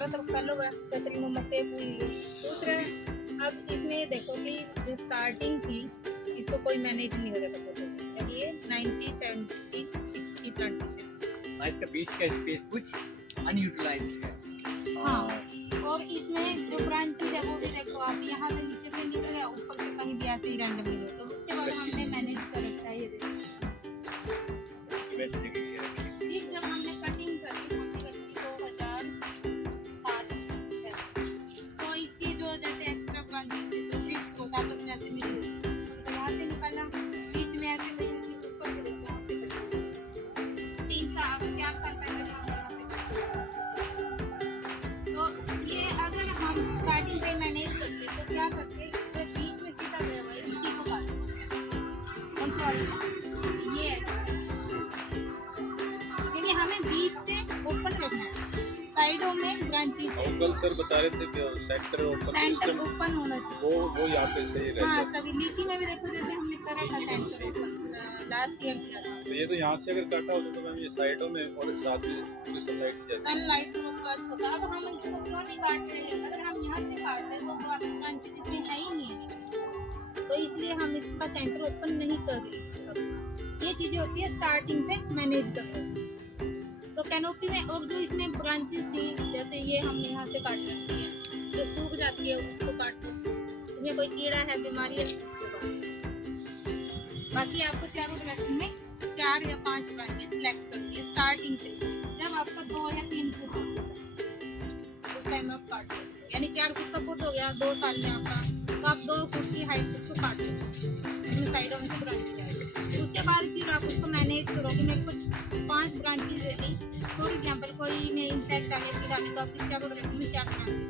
चारों तरफ फैलो हुआ है, छतरी में मसेक हुई है। दूसरा, अब इसमें देखो कि जो स्टार्टिंग थी इसको कोई मैनेज नहीं हो रहा था पौधों में। ये 90 70 60 प्लांटेशन। हाँ, इसका बीच का स्पेस कुछ अनयूटिलाइज्ड है। हाँ, और इसमें जो ब्रांचेज है वो भी देखो आप यहाँ से नीचे से निकल गया, ऊपर से कहीं भी ऐसे ही रैंडमली हो, तो उसके बाद हमने मैनेज कर रखा है। ये देखो बेस्ट जगह है। ठीक, जब हमने कटिंग करी हमने करी 2007 तो इसकी जो जैसे एक्स्ट्रा ब्रांचेज थी तो फिक्स होता तो जैसे मिली होती, तो यहाँ से निकाला, बीच में ऐसे नहीं होती, ऊपर से देखो यहाँ पे कटी 3 साल 4 साल पहले हम यहाँ पे कटी। तो ये अगर हम स्टार्टिंग से मैनेज करते तो क्या करते, जो बीच में सीधा गया हुआ है इसी को काटते, ये है क्योंकि हमें बीच से ओपन रखना है, साइडों में ब्रांचेस है, कल सर बता रहे थे कि centre open centre system open होना चाहिए। वो यहाँ पे सही हाँ, रहता है। सभी लीची में भी देखो जैसे हमने करा था सेंटर ओपन लास्ट ईयर किया था। तो ये तो यहाँ से अगर काटा होता तो मैम ये साइडों में और साथ में पूरी सनलाइट जाती। सनलाइट को तो अच्छा था। अब हम इसको क्यों नहीं काट रहे हैं, अगर हम यहाँ से काटते तो ब्रांचेस इसमें है ही नहीं है, तो इसलिए हम इसका सेंटर ओपन नहीं कर रहे हैं। ये चीजें होती है स्टार्टिंग से मैनेज कर रहे हैं। तो कैनोपी में और जो इसमें ब्रांचेस थी जैसे ये हमने यहाँ से काट रखी है, जो सूख जाती है उसको काट दो, इसमें कोई कीड़ा है बीमारी है उसको काट। बाकी आपको चारों ब्रांच में 4 या 5 ब्रांचेस सेलेक्ट करनी है स्टार्टिंग से। जब आपका 2 या 3 फुट होगा उस टाइम आप काट दो, यानी 4 फुट का फुट हो गया 2 साल में आपका, तो आप 2 फुट की हाइट से उसको काट दो, इसमें साइडों में से ब्रांचेज आएगी। उसके बाद फिर आप उसको मैनेज करो कि मेरे को 5 ब्रांचेज है, फॉर एग्जाम्पल कोई ने इंसेक्ट आने की डाले तो आप क्या बोल रहे हैं 4 ब्रांचेज,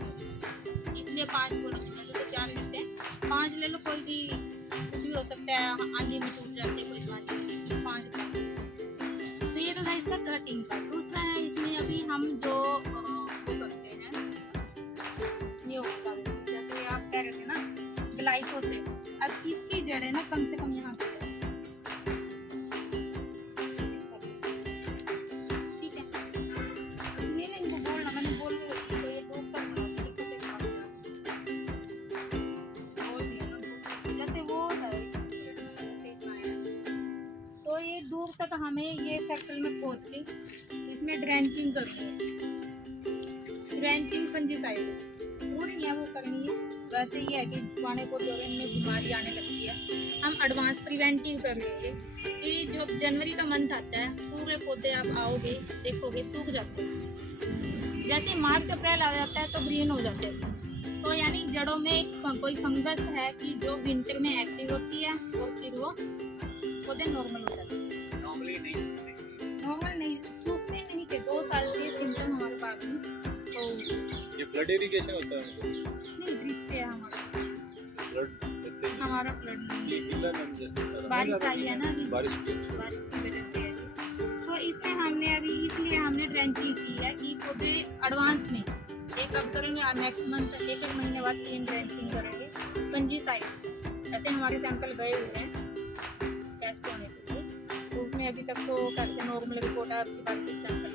इसलिए 5 बोलो तो 4 लेते हैं, 5 ले लो, कोई भी कुछ भी हो सकता है, आंधी में टूट जाते कोई बात नहीं, 5 ब्रांचेज। तो ये तो था इसका कटिंग का। दूसरा है इसमें अभी हम जो वो करते हैं ये होता है जैसे आप कह रहे थे ना ग्लाइफोसेट, अब इसकी जड़ें ना कम से कम यहाँ पे है। ठीक है, मैंने इनको बोलना, मैंने बोल तो ये दो कर बोल दिया ना, जैसे वो है तो ये दूर तक हमें ये सर्कल में खोद के इसमें ड्रेंचिंग करनी है। ड्रेंचिंग फंजीसाइड जरूरी नहीं है वो करनी है, वैसे ये है कि पुराने पौधों में बीमारी आने लगती है, हम एडवांस प्रिवेंटिव कर रहे हैं कि जो जनवरी का मंथ आता है पूरे पौधे आप आओगे देखोगे सूख जाते हैं, जैसे मार्च अप्रैल आ जाता है तो ग्रीन हो जाते हैं, तो यानी जड़ों में एक कोई फंगस है कि जो विंटर में एक्टिव होती है और फिर वो पौधे नॉर्मल हो जाते हैं। नॉर्मली नहीं नॉर्मल नहीं सूखते नहीं थे, 2 साल के सिम्टम हमारे पास में, तो ये फ्लड इरिगेशन होता है मतलब नहीं ड्रिप से है हमारा, फ्लड देते हैं। हमारा फ्लड नहीं ये है, गिला नाम जैसे बारिश आई है ना अभी, बारिश की बारिश की वजह से है। तो इसमें हमने अभी इसलिए हमने ड्रेंचिंग की है कि पौधे एडवांस में एक अब करेंगे, नेक्स्ट मंथ 1 महीने बाद 3 ड्रेंचिंग करेंगे फंजीसाइड। ऐसे हमारे सैंपल गए हुए हैं टेस्ट होने के लिए, तो उसमें अभी तक तो करके नॉर्मल रिपोर्ट है, आपके पास कुछ सैंपल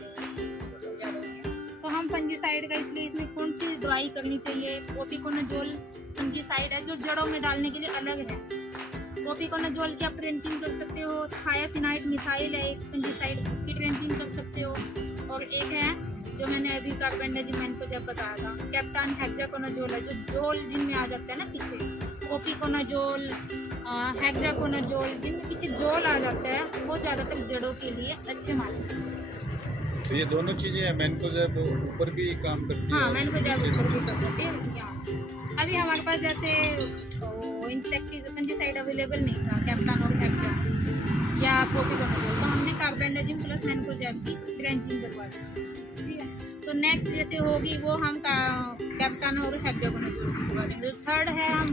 तो हम फंजीसाइड का इसलिए इसमें कौन सी दवाई करनी चाहिए, प्रोपिकोनाजोल फंजीसाइड है जो जड़ों में डालने के लिए अलग है। प्रोपिकोनाजोल की आप ड्रेंचिंग कर सकते हो, थायाफिनाइट मिथाइल है एक फंजीसाइड, उसकी ड्रेंचिंग कर सकते हो, और एक है जो मैंने अभी कार्बेंडाजिम को जब बताया था कैप्टान हेक्साकोनाजोल है, जो जोल जिनमें आ जाता है ना पीछे, प्रोपिकोनाजोल हेक्साकोनाजोल जिनमें पीछे जोल आ जाता है वो ज़्यादातर जड़ों के लिए अच्छे मानते हैं। तो ये दोनों चीजें मैनकोजेब ऊपर भी काम करती है। हाँ, मैनकोजेब ऊपर भी कर सकते हैं यहाँ। अभी हमारे पास जैसे इंसेक्टिसाइड अवेलेबल नहीं था कैप्टान और हेक्सा या प्रोपिकोनाजोल, तो हमने कार्बेंडाजिम प्लस मैनकोजेब की ड्रेंचिंग करवा दी। ठीक है, तो नेक्स्ट जैसे होगी वो हम कैप्टान और हेक्साकोनाजोल करवा देंगे। थर्ड है हम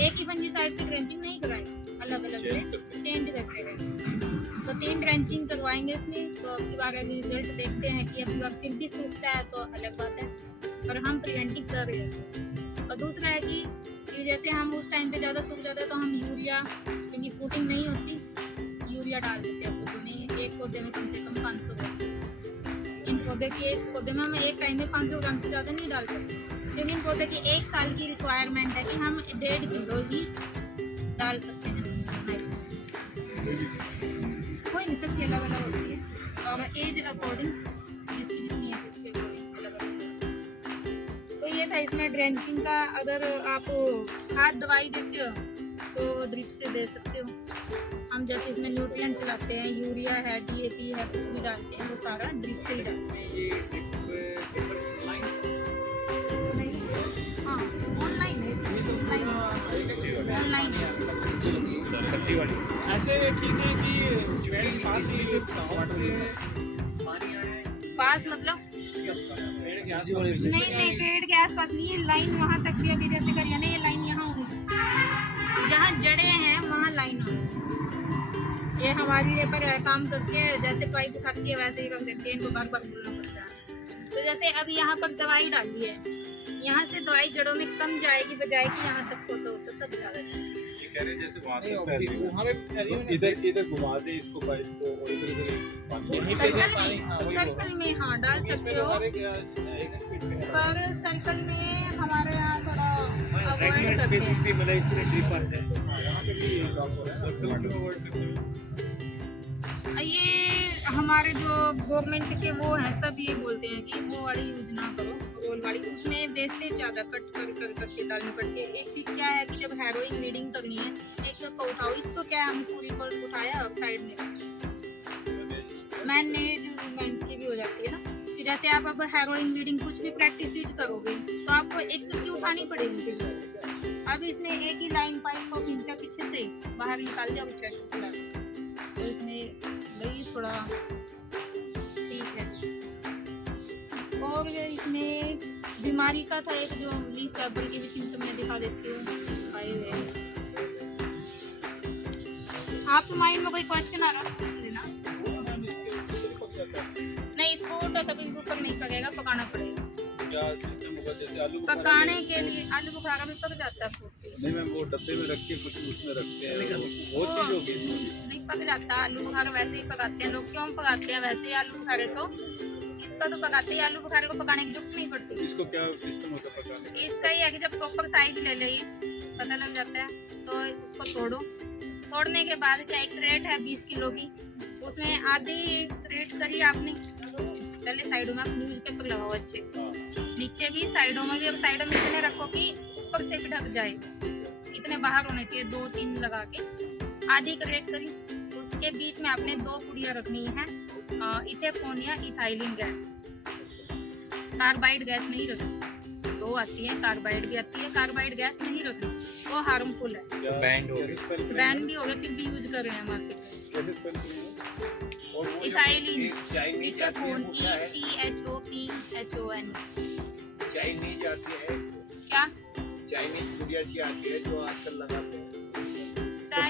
एक ही फंजीसाइड से ड्रेंचिंग नहीं कराएंगे, अलग अलग से चेंज करते रहेंगे, तो 3 ड्रेंचिंग करवाएंगे इसमें। तो अब की बार रिजल्ट देखते हैं कि अब फिर भी सूखता है तो अलग बात है, पर हम प्रिवेंटिव कर रहे हैं। और दूसरा है कि जैसे हम उस टाइम पे ज़्यादा सूख जाता है तो हम यूरिया, क्योंकि फ्रूटिंग नहीं होती, यूरिया डाल देते हैं पौधे में, एक पौधे में कम से कम 500 ग्राम इन पौधे की एक पौधे में हम एक टाइम में 500 ग्राम से ज़्यादा नहीं डाल सकते, क्योंकि इन पौधे की 1 साल की रिक्वायरमेंट है कि हम 1.5 किलो ही डाल सकते हैं। कोई नहीं, सबकी अलग अलग होती है और एज अकॉर्डिंग जिसकी जितनी है उसके अकॉर्डिंग अलग अलग। तो ये था इसमें ड्रेंचिंग का। अगर आप खाद दवाई देते हो तो ड्रिप से दे सकते हो। हम जैसे इसमें न्यूट्रिएंट चलाते हैं, यूरिया है, DAP है, कुछ भी डालते हैं वो सारा ड्रिप से ही डालते हैं। ये ड्रिप हाँ ऑनलाइन है, ऑनलाइन है। सब्जी वाली ऐसे ठीक है कि पेड़ पास ही पास मतलब पेड़ के आस नहीं, पेड़ के आसपास नहीं, ये लाइन वहाँ तक भी अभी जैसे करिए ना, ये लाइन यहाँ होगी, जहाँ जड़ें हैं वहाँ लाइन होगी। ये हमारी लेबर है, काम करके जैसे पाइप उठाती है वैसे ही रख देती है, इनको बार बार बोलना पड़ता है। तो जैसे अब यहाँ पर दवाई डाली है, यहाँ से दवाई जड़ों में कम जाएगी बजाय कि यहाँ तक हो तो सब ज़्यादा जाएगी। कह रहे जैसे वहाँ पे इधर घुमा दे इसको पाइप को और सर्कल में हाँ डाल सकते हो, पर सर्कल में हमारे यहाँ थोड़ा अवॉइड करते हैं। ये हमारे जो गवर्नमेंट के वो हैं सब ये बोलते हैं कि वो वाली यूज ना करो, रोल वाली, उसमें वेस्टेज ज़्यादा कट कर करके डालनी पड़ती है। एक चीज़ क्या है कि जब हैरोइंग रीडिंग करनी है, एक को उठाओ, इसको क्या है हम पूरी पर उठाया और साइड में मैनेजमेंट की भी हो जाती है ना। फिर जैसे आप अब हैरोइंग रीडिंग कुछ भी प्रैक्टिस करोगे तो आपको एक की उठानी पड़ेगी। अब इसमें एक ही लाइन पाइप को खींचा पीछे से बाहर निकाल दिया, ट्रैक्टर चला, तो इसमें वही थोड़ा ठीक है। और इसमें बीमारी का था एक जो लीफ पेपर की भी सिम्टम में दिखा देती हूँ आए हुए हैं। आपके माइंड में कोई क्वेश्चन आ रहा है लेना? नहीं, फ्रूट तभी ऊपर नहीं पकेगा, पकाना पड़ेगा। क्या सिस्टम होगा जैसे आलू पकाने के लिए? आलू बुखारा में पक जाता है फ्रूट। नहीं मैम, वो डब्बे में रख के कुछ उसमें रखते हैं, बहुत चीज होगी इसमें। नहीं पक जाता आलू बुखारा, वैसे ही पकाते हैं लोग। क्यों पकाते हैं वैसे ही आलू बुखारे तो? इसका तो पकाते ही आलू बुखारे को पकाने की जरूरत नहीं पड़ती। इसको क्या सिस्टम होता है पकाने का? इसका ही है कि जब प्रॉपर साइज ले ले पता लग जाता है, तो उसको तोड़ो। तोड़ने के बाद क्या एक क्रेट है 20 किलो की, उसमें आधी क्रेट करी आपने, पहले साइडों में आप न्यूज पेपर लगाओ अच्छे, नीचे भी साइडों में भी। अब साइडों में इतने रखो कि ऊपर से भी ढक जाए, इतने बाहर होने चाहिए, 2-3 लगा के आधी क्रेट करी। उसके बीच में आपने 2 पुड़ियाँ रखनी है इथेफोन या इथाइलिन गैस, कार्बाइड गैस नहीं रखनी। 2 आती है, कार्बाइड भी आती है, कार्बाइड गैस नहीं रखनी, वो हार्मफुल है। बैंड हो गया, बैन भी हो गया, फिर भी यूज कर रहे हैं मार्केट में। Ethylene, ethephon, ETHOPHON। चाइनीज आती है, क्या चाइनीज गुड़िया सी आती है जो आजकल लगाते हैं।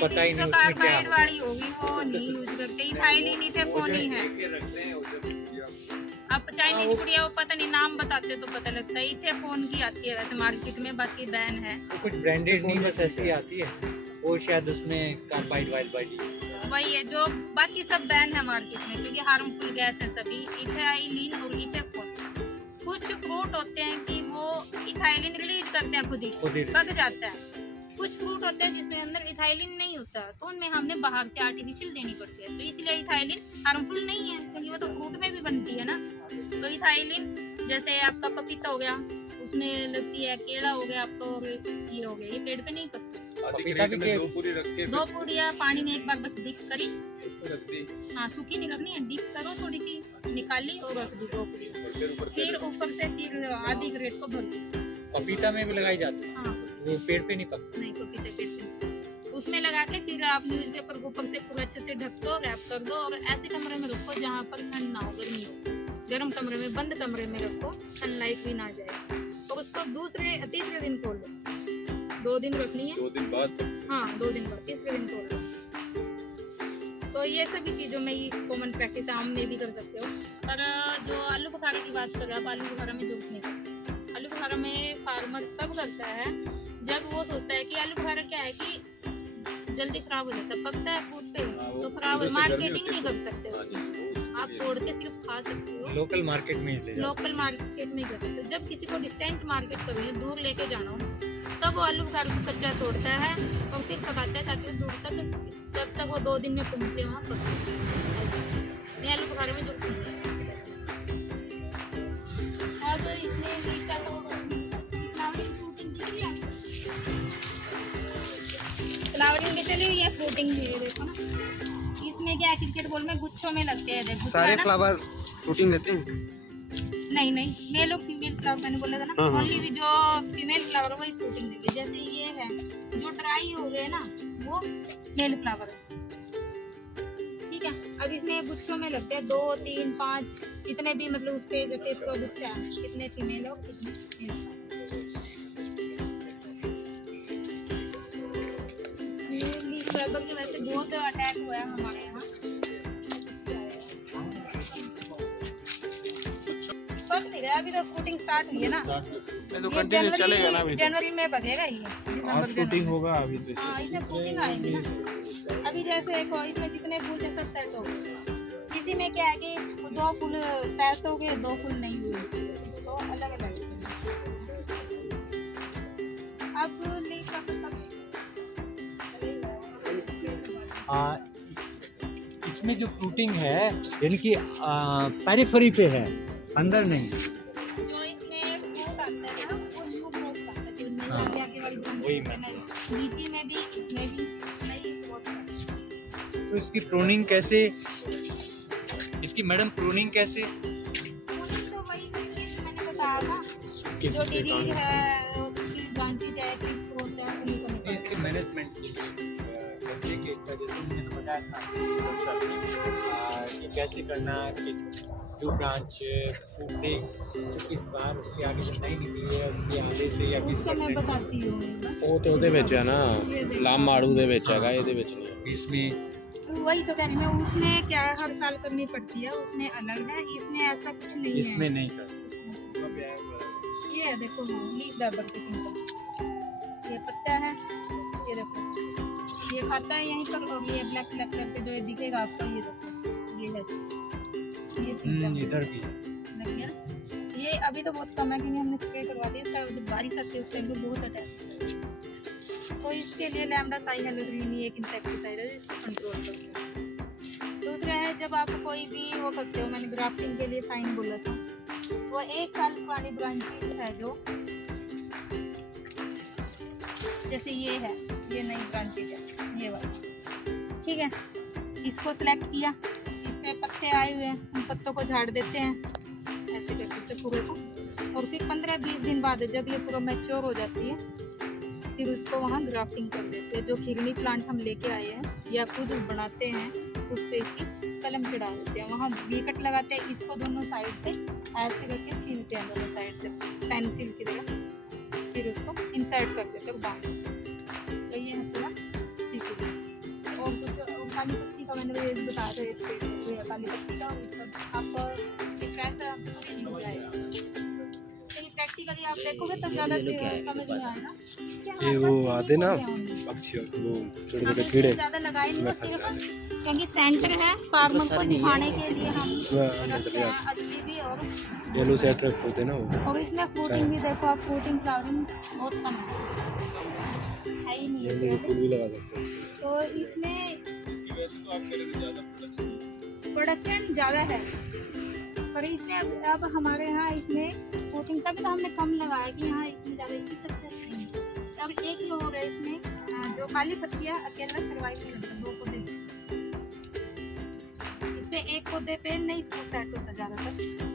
पता ही चाइनीज नहीं तो उसमें क्या कार्बाइड वाली होगी, वो नहीं यूज करते। इथाइलिन इथेफोन ही है। रखते हैं अब चाइनीज गुड़िया वो पता नहीं नाम बताते तो पता लगता है। इथेफोन की आती है वैसे मार्केट में, बाकी बैन है। वो कुछ ब्रांडेड नहीं, बस ऐसी आती है, वो शायद उसमें कार्बाइड वाइड वही है जो, बाकी सब बैन है मार्केट में क्योंकि हार्मफुल गैस है सभी, इथाइलिन और इथेफोन। कुछ फ्रूट होते हैं कि वो इथाइलिन रिलीज करते हैं खुद ही पक जाता है। कुछ फ्रूट होते हैं जिसमें अंदर इथाइलिन नहीं होता, तो उनमें हमने बाहर से आर्टिफिशियल देनी पड़ती है, तो इसलिए इथाइलिन हार्मफुल नहीं है क्योंकि वो तो फ्रूट में भी बनती है ना। तो इथाइलिन जैसे आपका पपीता हो गया, उसमें लगती है, केला हो गया आपका, और ये हो गया, ये पेड़ पे नहीं पकती। पपीता भी 2 पूरी रख के 2 पूड़ियाँ पानी में एक बार बस डिप करी, उसको रख दी, हाँ सूखी नहीं रखनी है, डिप करो थोड़ी सी, निकाली और रख दी 2 पूड़ियाँ। फिर ऊपर से फिर आधी ग्रेड को भर दो। पपीता में भी लगाई जाती है, हाँ वो पेड़ पे नहीं पकती। नहीं, पपीते पेड़ पे उसमें लगा के फिर आप न्यूज़पेपर को ऊपर से पूरा अच्छे से ढक दो, रैप कर दो, और ऐसे कमरे में रखो जहाँ पर ठंड ना हो, गर्मी हो। गर्म कमरे में, बंद कमरे में रखो, सनलाइट भी ना जाए। और उसको तीसरे दिन खोल लो। 2 दिन रखनी है, 2 दिन बाद, हाँ 2 दिन बाद, तीसरे दिन खोल लो। तो ये सभी चीज़ों में ये कॉमन प्रैक्टिस आम में भी कर सकते हो। पर जो आलू बुखारे की बात कर रहे हो आप, आलू बुखारा में जूस नहीं करते। आलू बुखारा में फार्मर तब करता है जब वो सोचता है कि आलू बुखारा क्या है कि जल्दी खराब हो जाता है, पकता है फूट पे तो खराब, मार्केटिंग नहीं कर सकते। आप तोड़ के सिर्फ खा सकते हो, लोकल मार्केट में ही ले जाओ। लोकल मार्केट में कर सकते हो। जब किसी को डिस्टेंट मार्केट कभी दूर लेके जाना हो तब वो आलू बुखारा को कच्चा तोड़ता है और फिर पकाता है ताकि वो दूर तक जब तक वो 2 दिन में पहुँचे वहाँ पकते। ये आलू बुखारे में जो अब इसमें फ्लावरिंग भी चली हुई है, फ्रूटिंग भी है, देखो ना। इसमें क्या है, क्रिकेट बॉल में गुच्छों में लगते हैं, देखो सारे फ्लावर फ्रूटिंग देते हैं? नहीं नहीं, मेल और फीमेल फ्लावर मैंने बोला था ना, हाँ, हाँ। ओनली जो फीमेल फ्लावर है वही फ्रूटिंग देगी। जैसे ये है जो ड्राई हो गए ना वो मेल फ्लावर है, ठीक है। अब इसमें गुच्छों में लगते हैं 2, 3, 5 जितने भी, मतलब उस पे जैसे प्रोडक्ट है कितने फीमेल और कितने मेल। के वैसे बहुत अटैक हुआ है हमारे यहाँ, पक नहीं रहा अभी तो, शूटिंग स्टार्ट हुई है ना, ये तो ये कंटिन्यू चलेगा ना अभी? जनवरी में बगेगा ये, दिसंबर शूटिंग होगा अभी तो। हाँ इसमें शूटिंग आएगी ना। अभी जैसे इसमें जितने फूल थे सब सेट हो गए, किसी में क्या है कि 2 फूल सेट हो गए, 2 फूल नहीं हुए, तो अलग अलग। अब नहीं इसमें जो फ्रूटिंग है यानी कि पेरिफेरी पे है, अंदर नहीं। जो इसमें फ्रूट आता है ना वो न्यू ग्रोथ का है, जो नई हाँ, आगे वाली वही ग्रोथ है, लीची में भी इसमें भी नई ग्रोथ है। तो इसकी प्रूनिंग कैसे, इसकी मैडम प्रूनिंग कैसे? तो वही मैंने बताया था, जो डिग्री है उसकी ब्रांचेज है, किसको होता है उन्हीं को निकालना है। इसके मैनेजमेंट के लिए बच्चे के वजह से मैंने बताया था कि कैसे करना, कि जो ब्रांच फूटे जो इस बार उसके आगे से नहीं निकली है उसके आगे से या उसका मैं बताती हूँ। ਉਹ ਤੇ ਉਹਦੇ ਵਿੱਚ ਹੈ ਨਾ, ਲਾਮ ਮਾੜੂ ਦੇ ਵਿੱਚ ਹੈਗਾ, ਇਹਦੇ ਵਿੱਚ ਨਹੀਂ। इसमें तो वही तो कह रही मैं, उसमें क्या है हर साल करनी पड़ती है, उसमें अलग है, इसमें ऐसा कुछ नहीं है। इसमें नहीं कर। ये है देखो लीफ रबर किस्म का, ये पत्ता है, ये देखो ये खाता है यहीं पर, और ये ब्लैक ब्लैक करके जो ये दिखेगा आपको, ये देखो ये है, ये सीजन इधर भी लग गया। ये अभी तो बहुत कम है क्योंकि हमने स्प्रे करवा दिया, इसका जब बारिश आती है उस टाइम पे बहुत अटैक। तो इसके लिए लैम्डा साइहेलोथ्रीन एक इंसेक्टिसाइड है इसको कंट्रोल करता है। दूसरा है जब आप कोई भी वो करते हो, मैंने ग्राफ्टिंग के लिए साइन बोला था, वो 1 साल पुरानी ब्रांचेस है जो, जैसे ये है, ये नई ब्रांचेज है ये वाला, ठीक है। इसको सिलेक्ट किया, इस पे पत्ते आए हुए हैं, उन पत्तों को झाड़ देते हैं ऐसे करके पूरे को, और फिर 15-20 दिन बाद जब ये पूरा मैच्योर हो जाती है फिर उसको वहाँ ग्राफ्टिंग कर देते हैं। जो खिरनी प्लांट हम लेके आए हैं या खुद बनाते हैं उस पर इसकी कलम चढ़ा देते हैं, वहाँ विकट लगाते हैं, इसको दोनों साइड से ऐसे करके छीलते हैं, दोनों साइड से पेंसिल की तरह, फिर उसको इंसर्ट कर देते हैं बांध। तो ये है पूरा सीखी। और काली पत्ती का मैंने बताया था, काली पत्ती का आप कैसा हो जाएगा, प्रैक्टिकली आप देखोगे तो ज़्यादा समझ में आएगा। ये वो आते ना पक्षी, वो छोटे छोटे कीड़े, ज़्यादा लगाए नहीं होते क्योंकि सेंटर है, फार्मर को दिखाने के लिए हम रखते हैं अच्छी भी, और येलो से अट्रैक्ट होते ना वो। और इसमें फ्रूटिंग भी देखो आप, फ्रूटिंग फ्लावरिंग बहुत कम है ही नहीं ये है। फूल भी लगा सकते हैं। तो इसमें इसकी वजह से तो आप कह रहे थे ज़्यादा प्रोडक्शन ज़्यादा है, पर इसमें अब हमारे यहाँ इसमें फ्रूटिंग तभी तो हमने कम लगाया कि यहाँ इतनी ज़्यादा इसकी सक्सेस नहीं है। अब एक ही हो रहा है इसमें, जो काली पत्तियाँ अकेला सर्वाइव नहीं करता, 2 पौधे इसमें, एक पौधे पे नहीं सेट होता ज़्यादातर,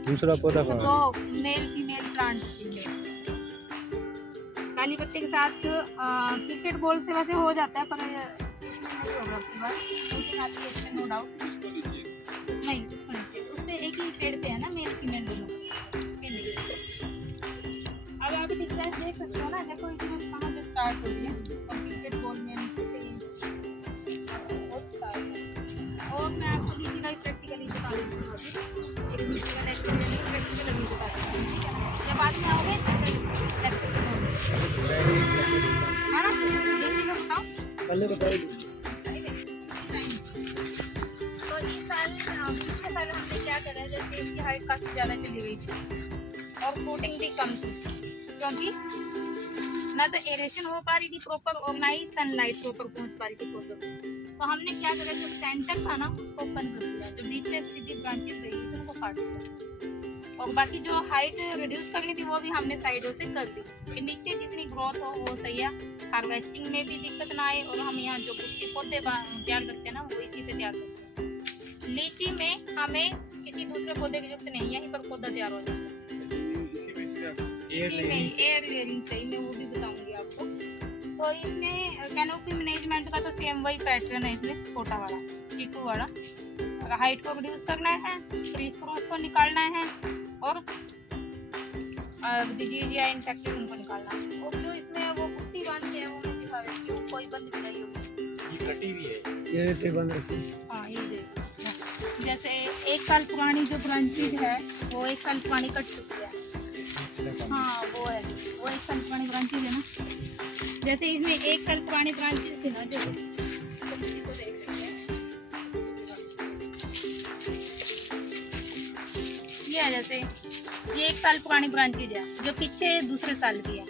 दूसरा पौधा तो कहाँ? 2 मेल फीमेल प्लांट काली पत्ती के साथ क्रिकेट बॉल से वैसे हो जाता है, पर नहीं होगा उसके बाद शूटिंग आती है इसमें, नो डाउट। नहीं उसको नहीं चाहिए, उस पर एक ही पेड़ पे है ना मेल फीमेल दोनों। अब आप डिफरेंस देख सकते हो ना, देखो इसमें कहाँ से स्टार्ट हो रही है, क्रिकेट बॉल में और मैं आपको लीची का प्रैक्टिकली बता देती हूँ, एक लीची का प्रैक्टिकल अभी बता देती हूँ, ठीक है। जब बाद में आओगे है ना, लीची का बताओ पहले बताइए। तो इस साल पिछले साल हमने क्या वजह से इसकी हाइट काफ़ी ज़्यादा चली गई थी और फ्रूटिंग भी कम थी, क्योंकि ना तो एरेशन हो पा रही थी प्रॉपर और ना ही सनलाइट प्रॉपर पहुंच पा रही थी पौधों में। तो हमने क्या करा, जो सेंटर था ना उसको ओपन कर दिया, जो बीच में सीधी ब्रांचेस गई थी उनको काट दिया और बाकी जो हाइट रिड्यूस करनी थी वो भी हमने साइडों से कर दी कि नीचे जितनी ग्रोथ हो वो सही है, हार्वेस्टिंग में भी दिक्कत ना आए और हम यहाँ जो गुट्टी पौधे तैयार करते हैं ना वो इसी पे तैयार करते हैं। लीची में हमें किसी दूसरे पौधे की जरूरत नहीं, यहीं पर पौधा तैयार हो जाता है। एयर लेयरिंग सही, मैं वो भी बताऊंगी आपको। तो इसमें कैनोपी मैनेजमेंट का तो सेम वही पैटर्न है, इसमें छोटा वाला चीकू वाला। अगर हाइट को रिड्यूस करना है, ट्रीज क्रॉस को निकालना है और डिजीज या इंसेक्टिव उनको निकालना है। और जो इसमें वो कुट्टी बांधते हैं वो मैं दिखा देती हूँ, कोई बंद भी नहीं होगी, ये कटी हुई है, ये बंद रखी। हाँ ये देखो, जैसे 1 साल पुरानी जो ब्रांचेज है वो 1 साल पुरानी कट चुकी है। हाँ वो है, वो 1 साल पुरानी ब्रांचेज है ना, जैसे इसमें 1 साल पुरानी ब्रांचेज थी ना जो, तो किसी को देख सकते हैं ये है, जैसे ये 1 साल पुरानी ब्रांचेज है जो पीछे दूसरे साल की है।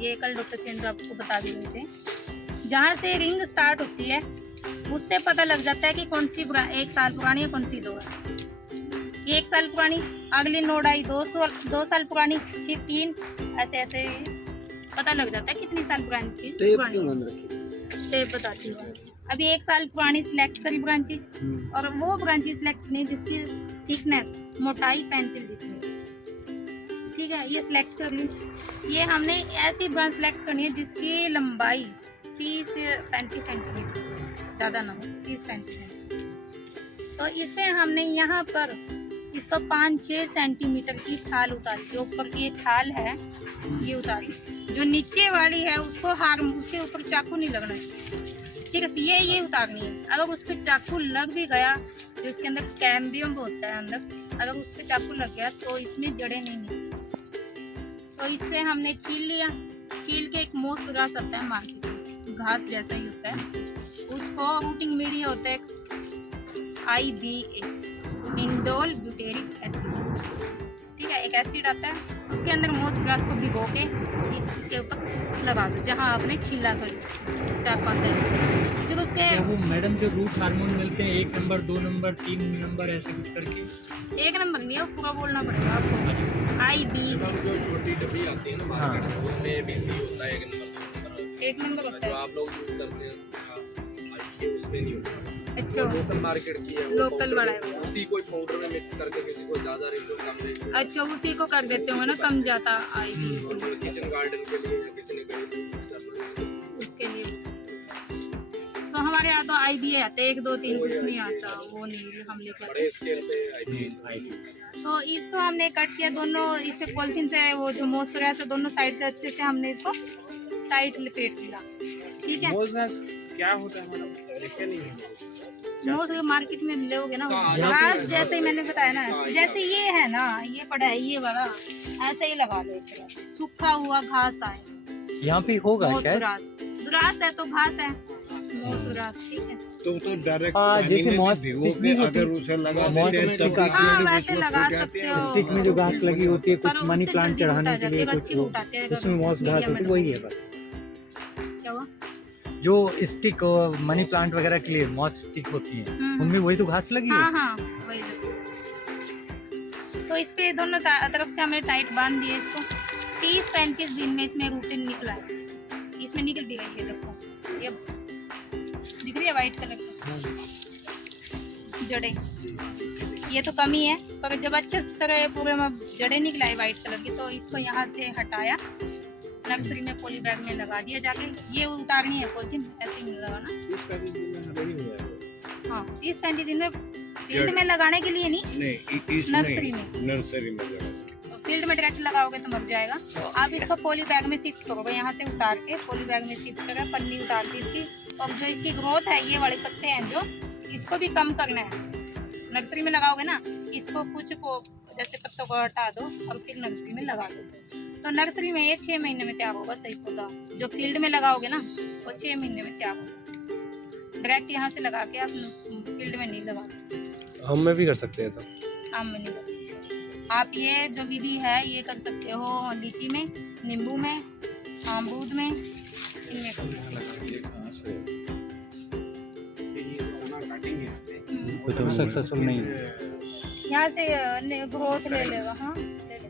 ये कल डॉक्टर चंद्र आपको बता भी रहे थे, जहाँ से रिंग स्टार्ट होती है उससे पता लग जाता है कि कौन सी 1 साल पुरानी है कौन सी 2 है। ये 1 साल पुरानी, अगली नोड आई 2 साल पुरानी, फिर 3, ऐसे ऐसे पता लग जाता है कितनी साल पुरानी थी। स्टेप बताती हूँ। अभी 1 साल पुरानी सिलेक्ट करी ब्रांचेज और वो ब्रांचेज सिलेक्ट करनी जिसकी थिकनेस, मोटाई पेंसिल जितनी, ठीक है, ये सिलेक्ट कर ली। ये हमने ऐसी ब्रांच सिलेक्ट करनी है जिसकी लंबाई 30 से 35 सेंटीमीटर, ज़्यादा ना हो, 30-35 सेंटीमीटर। तो इससे हमने यहाँ पर इसको 5-6 सेंटीमीटर की छाल उतारी, जो ऊपर की ये छाल है ये उतारी, जो नीचे वाली है उसको उसके ऊपर चाकू नहीं लगना है, सिर्फ ये उतारनी है। अगर उस पर चाकू लग भी गया, जो इसके अंदर कैम्बियम होता है अंदर, अगर उस पर चाकू लग गया तो इसमें जड़ें नहीं निकलती। तो इससे हमने छील लिया, छील के एक मोस ग्रास आता है मार्केट में, घास जैसा ही होता है, उसको रूटिंग मीडिया होता है IBA, इंडोल ब्यूटेरिक एसिड, ठीक है, एक एसिड आता है, उसके अंदर मोस ग्रास को भिगो के इसके ऊपर लगा दो जहाँ आपने छीला कर 4-5 दिन। फिर उसके वो मैडम जो रूट हार्मोन मिलते हैं 1 नंबर 2 नंबर 3 नंबर ऐसे कुछ करके, 1 नंबर नहीं है, वो पूरा बोलना पड़ेगा आपको। IBA जो छोटी डब्बी आती है ना मार्केट में, उसमें ABC होता है 1 नंबर होता जो है। आप लोग यूज करते हैं, उसमें नहीं होता। अच्छा, लोकल मार्केट की है, लोकल वाला है, उसी को पाउडर में मिक्स करके किसी को ज्यादा रेशो कम रेशो, अच्छा उसी को कर देते हो ना, कम जाता IBA किचन गार्डन के लिए किसी ने कहीं उसके लिए। तो हमारे यहाँ तो IBA आते 1, 2, 3 कुछ नहीं आता, वो नहीं हम लेकर आते। बड़े स्केल पे तो इसको हमने कट किया दोनों, इससे पॉलिथीन से वो जो मोस वगैरह से दोनों साइड से अच्छे से हमने इसको टाइट लपेट लिया, ठीक है। मोस घास क्या होता है मैडम, देखा नहीं है। मोस मार्केट में लोगे ना, घास जैसे ही मैंने बताया ना, जैसे ये है ना, ये पड़ा है ये वाला, ऐसे ही लगा लो, सूखा हुआ घास आए, यहाँ पे होगा मोस क्या? ग्रास है तो घास है, मोस ग्रास, ठीक है। तो डायरेक्ट जैसे मॉस भिगो स्टिक के अगर उसे लगा देते हैं तब भी हाँ कीड़े वैसे उसमें लगा फूट जाते सकते हैं। हो, स्टिक में जो घास लगी होती है, पर कुछ मनी उससे प्लांट जल्दी चढ़ाने उठ के लिए जाते हैं, कुछ अच्छी वो, उठाते हैं, उसमें मॉस घास होती है, वही है बस। क्या हुआ? जो स्टिक मनी प्लांट वगैरह के लिए मॉस स्टिक होती है, उनमें वही तो घास लगी है। हाँ हाँ वही। तो इस पे दोनों तरफ से हमने टाइट बांध दिए इसको। 30-35 दिन में इसमें रूटिन निकला है, इसमें निकल भी गई है, देखो ये दिख रही है वाइट कलर की जड़ें, ये तो कमी है, पर जब अच्छे तरह पूरे में जड़ें निकला है वाइट कलर की, तो इसको यहाँ से हटाया, नर्सरी में पॉली बैग में लगा दिया जाके। ये उतारनी है पॉलीथीन, ऐसे नहीं लगाना। हाँ 30-35 दिन में फील्ड में लगाने के लिए नहीं, नर्सरी में, नर्सरी में फील्ड में डायरेक्ट लगाओगे तो मर जाएगा। आप इसको पॉली बैग में शिफ्ट करोगे, यहाँ से उतार के पॉली बैग में शिफ्ट करें, पन्नी उतार दी इसकी, और जो इसकी ग्रोथ है, ये वाले पत्ते हैं जो, इसको भी कम करना है। नर्सरी में लगाओगे ना, इसको कुछ को जैसे पत्तों को हटा दो और फिर नर्सरी में लगा दो, तो नर्सरी में ये 6 महीने में तैयार होगा सही पौधा। जो फील्ड में लगाओगे ना वो 6 महीने में तैयार होगा। डायरेक्ट यहाँ से लगा के आप फील्ड में नहीं लगा सकते। हम में भी कर सकते हैं ऐसा। आम में नहीं कर सकते। आप ये जो विधि है ये कर सकते हो लीची में, नींबू में, अमरूद में, इनमें कर सकते हो। तो सक्सेसफुल नहीं है। यहाँ से ग्रोथ ले लेगा। हाँ ले ले,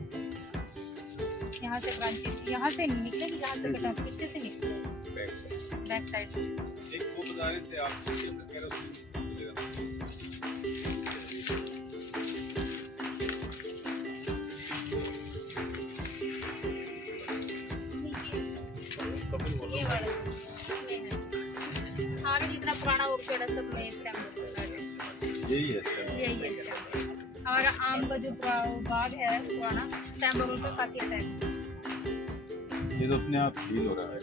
यहाँ से ब्रांचेस यहाँ से निकलेगी, यहाँ से कटा पीछे से निकलेगी बैक साइड से। एक वो बता रहे थे आप इसके अंदर कह रहे हो ये वाला ये है। आगे जितना पुराना वो पेड़ है सब में यही है यही है। और आम का जो बाग है पुराना स्टैम्प पे काफी अटैक, ये तो अपने आप हील हो रहा है।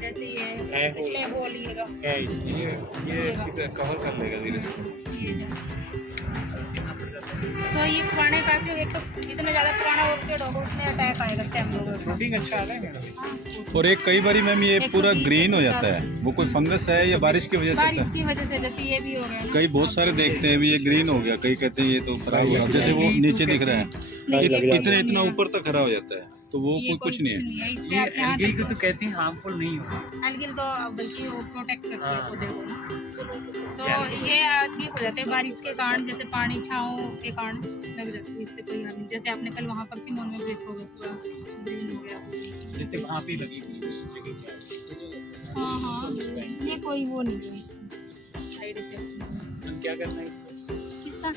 जैसे है हो। ये बोलिएगा है ये कवर कर लेगा धीरे से। तो ये पुराने काफी एक तो जितना ज्यादा पुराना ओवरसेड होगा उतने अटैक आएगा स्टैम्प फ्रूटिंग अच्छा आ रहा है मैडम। और एक कई बारी मैम ये पूरा 120 ग्रीन हो जाता है, वो कोई फंगस है या बारिश की वजह से होता बारिश है? की वजह से, जैसे ये भी हो रहा है। कई बहुत सारे देखते हैं भी ये ग्रीन हो गया, कई कहते हैं ये तो खराब हो गया, जैसे वो नीचे दिख रहा है इतना ऊपर तक खराब हो जाता है, तो वो ये कुछ नहीं है। इस पे ये आप यहाँ एल्गी को तो कहते हैं हार्मफुल नहीं होगा। एल्गिल तो बल्कि वो प्रोटेक्ट करते हैं हाँ। पौधे को ना। तो Yeah. ये ठीक हो जाते हैं बारिश के कारण, जैसे पानी छाँव के कारण लग जाती है, इससे कोई हानि नहीं। जैसे आपने कल वहाँ पर सिमोन में देखोगे पूरा ग्रीन हो गया। जैसे वहाँ पे लगी हुई हाँ हाँ, ये कोई वो नहीं है साइड इफेक्ट। हम क्या करना है इसको? किसका?